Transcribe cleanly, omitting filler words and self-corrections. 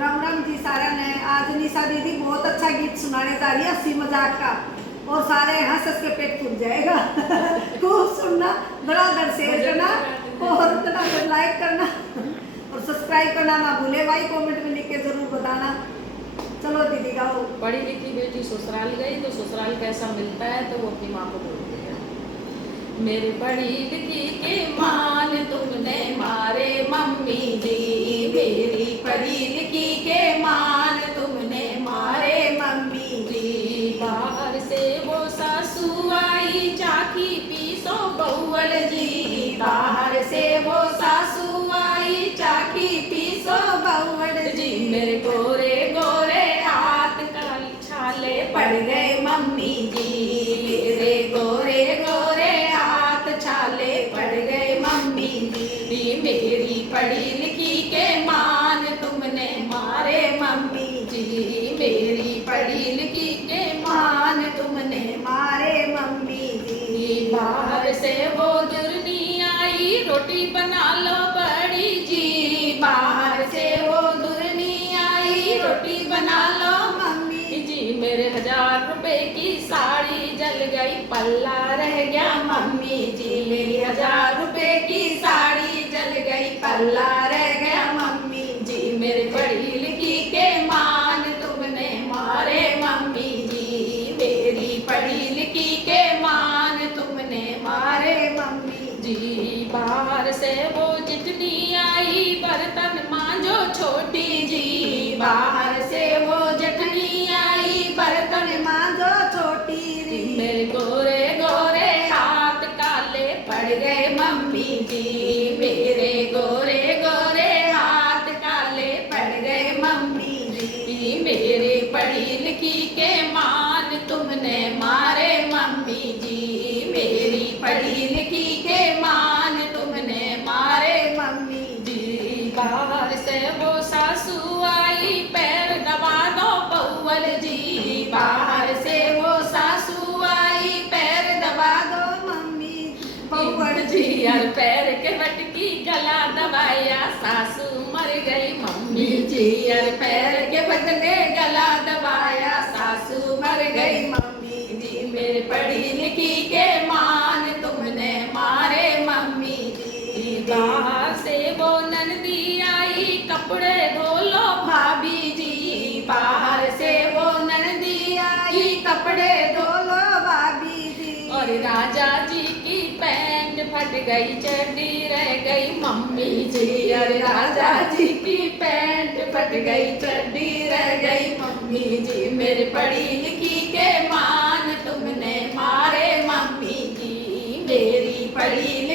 राम राम जी सारा ने। आज निशा दीदी बहुत अच्छा गीत सुनाने जा रही है, हंसी मजाक का, और सारे हंस हंस के पेट फूल जाएगा। खूब सुनना, धड़ाधड़ शेयर करना और धड़ाधड़ लाइक करना और सब्सक्राइब करना ना भूले भाई। कमेंट में लिख के जरूर बताना। चलो दीदी गाओ। पढ़ी लिखी बेटी ससुराल गई तो ससुराल कैसा मिलता है तो वो अपनी माँ को बोलती है, मेरे पढ़ी लिखी के मान तुमने मारे मम्मी जी, मेरी पढ़ी लिखी के मान तुमने मारे मम्मी जी। बाहर से वो सासू आई चाकी पीसो बहुअल जी, बाहर से वो सासू आई चाकी पीसो बहुअल जी। मेरे गोरे गोरे हाथ काल छाले पड़ गए मम्मी जी, मेरे गोरे गोरे हाथ छाले पड़ गए मम्मी जी। मेरी पढ़ी लिखी के मान तुमने मारे मम्मी जी, मेरी पढ़ी लिखी के मान तुमने मारे मम्मी जी। बाहर से वो दुरनी आई रोटी बना लो बड़ी जी, बाहर से वो दुरनी आई रोटी बना लो मम्मी जी। मेरे 1000 रुपए की साड़ी जल गई पल्ला रह गया मम्मी जी, मेरी 1000 रुपए की साड़ी जल गई पल्ला रह गया मम्मी जी। मेरी पढ़ी लिखी के मान तुमने मारे मम्मी जी, मेरी पढ़ी लिखी के मान तुमने मारे मम्मी जी। बाहर से वो जितनी आई बर्तन मांजो छोटी जी, बाहर से वो जटनी आई बर्तन मांजो छोटी जी। मेरे गोरे गोरे हाथ काले पड़ गए मम्मी जी, मेरे गोरे गोरे हाथ काले पड़ गए मम्मी जी। मेरे पढ़ी लिखी के मान तुमने मारे मम्मी जी, मेरी पढ़ी लिखी के मान तुमने मारे मम्मी जी। बाहर से वो सासू आई पैर दबा दो बहुअल जी, बाहर से वो सासू आई पैर दबा दो मम्मी बहुअल जी। यार पैर के बटकी गला दबाया सासू मर गई मम्मी जी, यार पैर के बदले गला दबाया सासू मर गई मम्मी जी। मेरे पढ़ी लिखी के मान तुमने मारे मम्मी जी। बाहर से वो नंदी आई कपड़े धो लो भाभी जी, बाहर से वो नंदी आई कपड़े धो लो भाभी जी। और राजा जी की पैंट फट गई चड्डी रह गई मम्मी जी, और राजा जी की पैंट फट गई चड्डी रह गई मम्मी जी। मेरे पढ़ी लिखी के मान तुमने मारे मम्मी जी, मेरी पढ़ी